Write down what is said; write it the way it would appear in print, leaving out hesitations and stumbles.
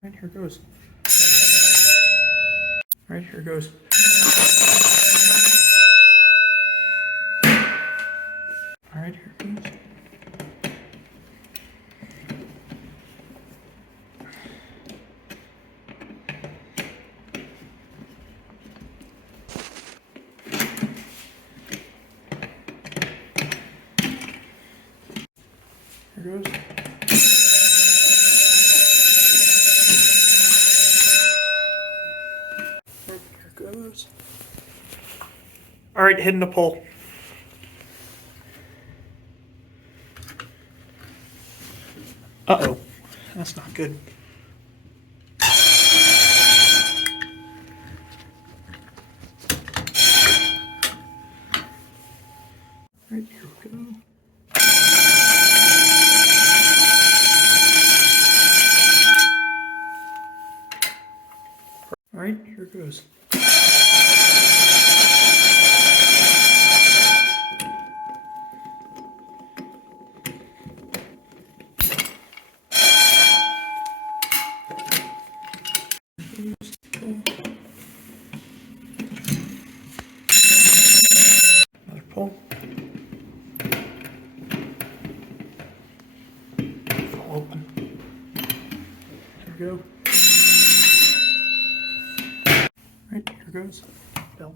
All right, here goes. All right, here goes. All right, here goes. Here goes. Right, here goes. All right, hitting the pole. Uh-oh, that's not good. Right, here we go. All right, here goes. Another pull. Fall open. There we go. Right, here goes. Bell.